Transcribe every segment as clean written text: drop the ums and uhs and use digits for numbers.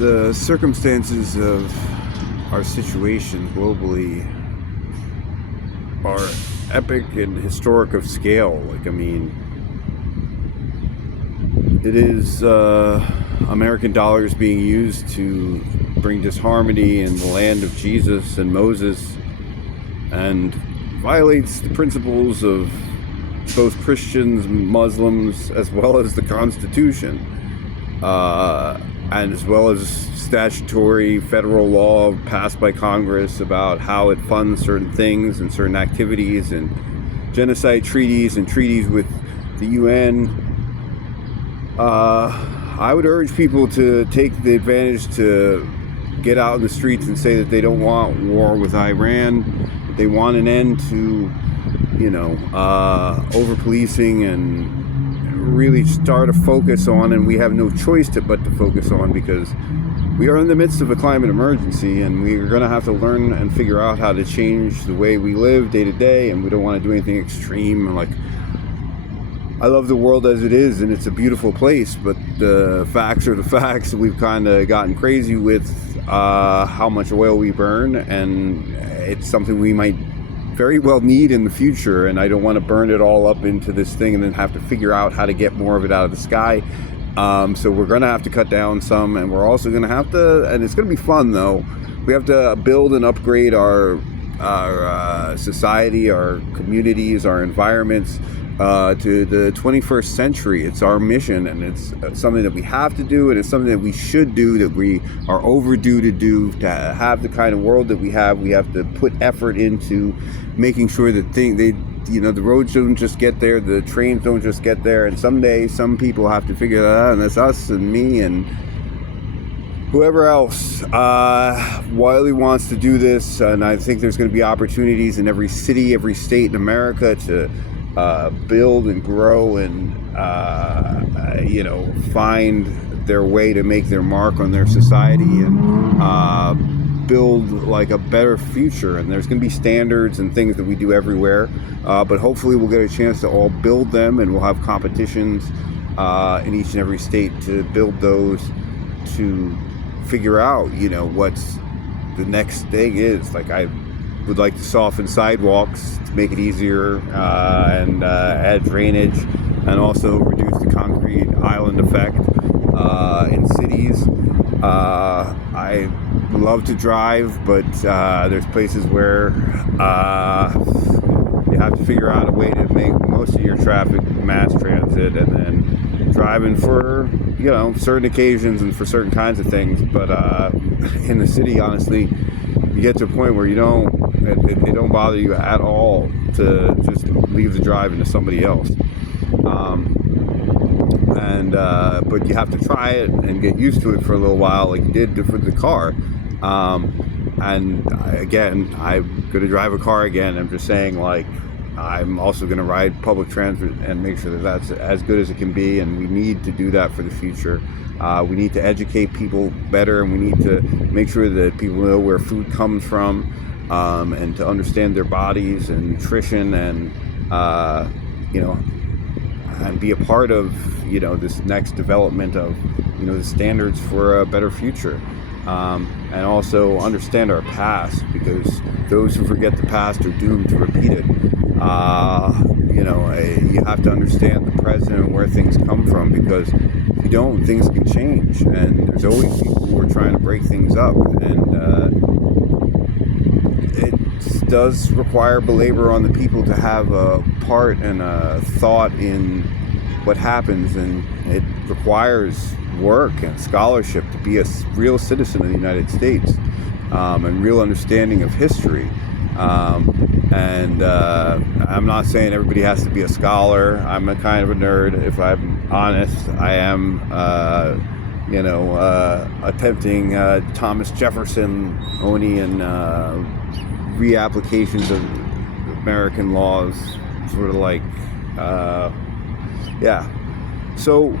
The circumstances of our situation globally are epic and historic of scale. It is American dollars being used to bring disharmony in the land of Jesus and Moses, and violates the principles of both Christians, Muslims, as well as the Constitution, and as well as statutory federal law passed by Congress about how it funds certain things and certain activities, and genocide treaties and treaties with the UN. I would urge people to take the advantage to get out in the streets and say that they don't want war with Iran, that they want an end to, over-policing, and really start a focus on, and we have no choice but to focus on, because we are in the midst of a climate emergency, and we're going to have to learn and figure out how to change the way we live day to day, and we don't want to do anything extreme. I love the world as it is, and it's a beautiful place, but the facts are the facts. We've kind of gotten crazy with how much oil we burn, and it's something we might very well need in the future, and I don't want to burn it all up into this thing and then have to figure out how to get more of it out of the sky. So we're going to have to cut down some, and we're also going to have to, and it's going to be fun though, we have to build and upgrade our society, our communities, our environments to the 21st century. It's our mission, and it's something that we have to do, and it's something that we should do, that we are overdue to do. To have the kind of world that we have to put effort into making sure that the roads don't just get there, the trains don't just get there, and someday some people have to figure that out, and that's us and me and whoever else. Wiley wants to do this, and I think there's going to be opportunities in every city, every state in America to build and grow and find their way to make their mark on their society, and build a better future. And there's going to be standards and things that we do everywhere, but hopefully we'll get a chance to all build them, and we'll have competitions in each and every state to build those, to figure out what's the next thing is. I would like to soften sidewalks to make it easier, and add drainage, and also reduce the concrete island effect in cities. I love to drive, but there's places where you have to figure out a way to make most of your traffic mass transit, and then driving for certain occasions and for certain kinds of things. But in the city, honestly, you get to a point where it don't bother you at all to just leave the drive into somebody else. But you have to try it and get used to it for a little while, like you did for the car. I'm going to drive a car again. I'm just saying, I'm also going to ride public transit and make sure that that's as good as it can be, and we need to do that for the future. We need to educate people better, and we need to make sure that people know where food comes from, and to understand their bodies and nutrition, and and be a part of this next development of the standards for a better future, and also understand our past, because those who forget the past are doomed to repeat it. You have to understand the present and where things come from, because if you don't, things can change, and there's always people who are trying to break things up, and it does require belabor on the people to have a part and a thought in what happens, and it requires work and scholarship to be a real citizen of the United States, and real understanding of history. I'm not saying everybody has to be a scholar. I'm a kind of a nerd. If I'm honest, I am, attempting Thomas Jefferson only, and reapplications of American laws, sort of So,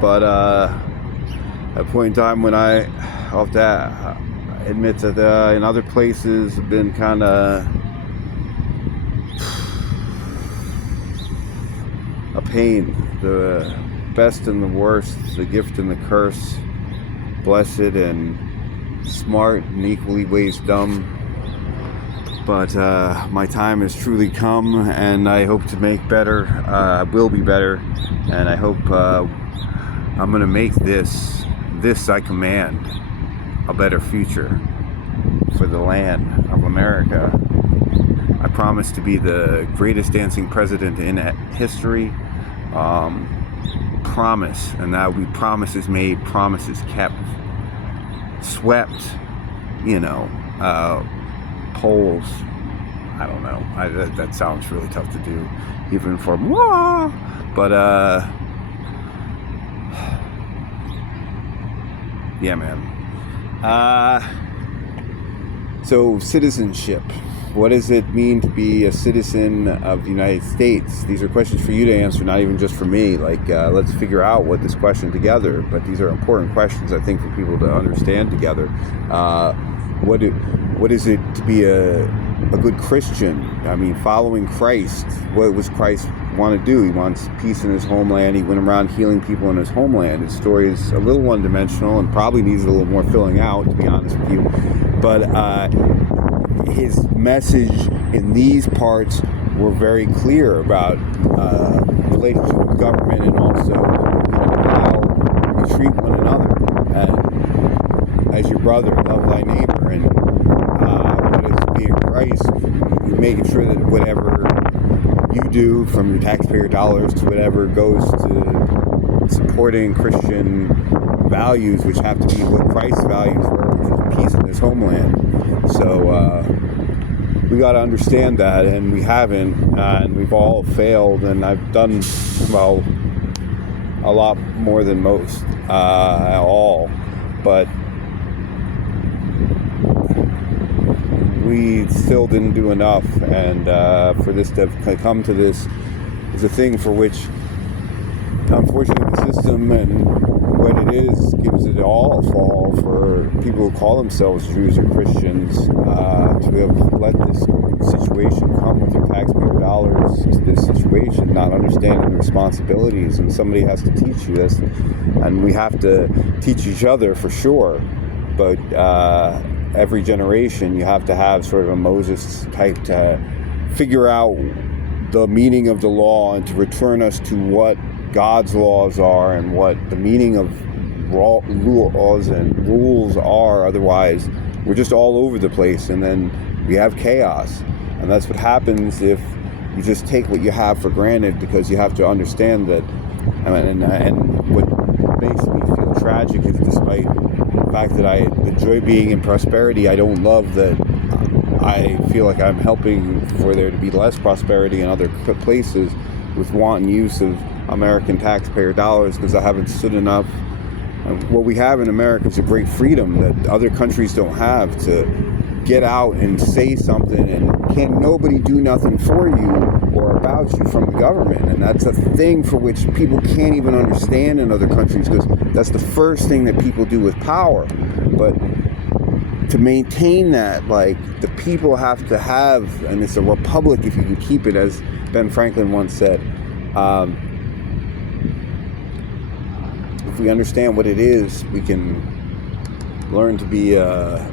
but at a point in time when I have to admit that in other places have been kind of a pain. The best and the worst, the gift and the curse, blessed and smart and equally ways dumb. But my time has truly come, and I hope to make better. I will be better, and I hope I'm going to make this I command, a better future for the land of America. I promise to be the greatest dancing president in history. Promise, and that will be promises made, promises kept, swept, polls. I don't know. That sounds really tough to do, even for moi. But yeah, man. So citizenship. What does it mean to be a citizen of the United States? These are questions for you to answer, not even just for me. Let's figure out what this question together. But these are important questions, I think, for people to understand together. What is it to be a good Christian? I mean, following Christ. What was Christ want to do? He wants peace in his homeland. He went around healing people in his homeland. His story is a little one-dimensional and probably needs a little more filling out, to be honest with you. But his message in these parts were very clear about relationship with government, and also how we treat one another. And as your brother, love thy neighbor. And what is being Christ, you're making sure that whatever you do, from your taxpayer dollars to whatever goes to supporting Christian values, which have to be what Christ's values were, which is peace in his homeland. So we got to understand that, and we haven't, and we've all failed, and I've done, well, a lot more than most, all, but we still didn't do enough, and for this to come to this is a thing for which, unfortunately, the system and what it is gives it all fall for people who call themselves Jews or Christians to be able to let this situation come with your taxpayer dollars to this situation, not understanding the responsibilities, and somebody has to teach you this, and we have to teach each other for sure, but every generation you have to have sort of a Moses type to figure out the meaning of the law and to return us to what God's laws are and what the meaning of laws and rules are. Otherwise, we're just all over the place, and then we have chaos. And that's what happens if you just take what you have for granted, because you have to understand that. And what makes me feel tragic is, despite the fact that I enjoy being in prosperity, I don't love that I feel like I'm helping for there to be less prosperity in other places with wanton use of American taxpayer dollars, because I haven't stood enough. What we have in America is a great freedom that other countries don't have, to get out and say something, and can nobody do nothing for you or about you from the government. And that's a thing for which people can't even understand in other countries, because that's the first thing that people do with power. But to maintain that, the people have to have, and it's a republic if you can keep it, as Ben Franklin once said. If we understand what it is, we can learn to be a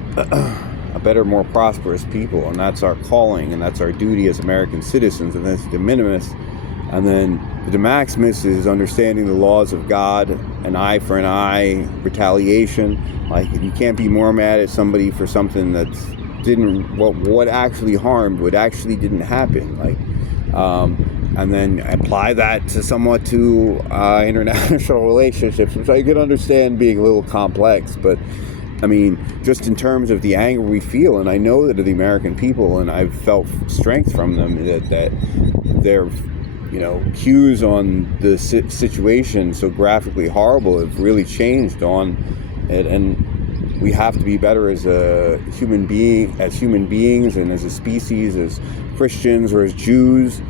better, more prosperous people, and that's our calling, and that's our duty as American citizens, and that's de minimis. And then the de maximis is understanding the laws of God, an eye for an eye, retaliation. You can't be more mad at somebody for something that what actually harmed, what actually didn't happen. And then apply that to international relationships, which I could understand being a little complex, but I mean, just in terms of the anger we feel, and I know that of the American people, and I've felt strength from them, that their cues on the situation so graphically horrible have really changed on it, and we have to be better as a human beings, and as a species, as Christians or as Jews.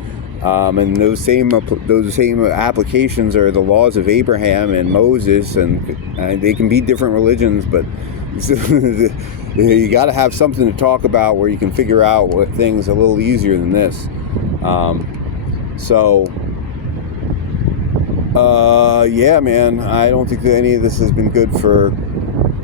And those same applications are the laws of Abraham and Moses, and they can be different religions, but you got to have something to talk about where you can figure out what things a little easier than this. So Yeah, man. I don't think that any of this has been good for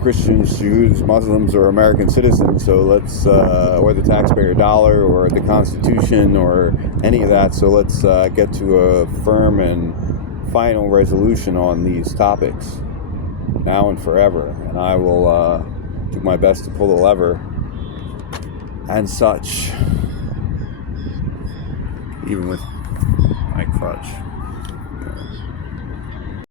Christians, Jews, Muslims, or American citizens. So let's, or the taxpayer dollar, or the Constitution, or any of that. So let's get to a firm and final resolution on these topics, now and forever. And I will do my best to pull the lever and such, even with my crutch.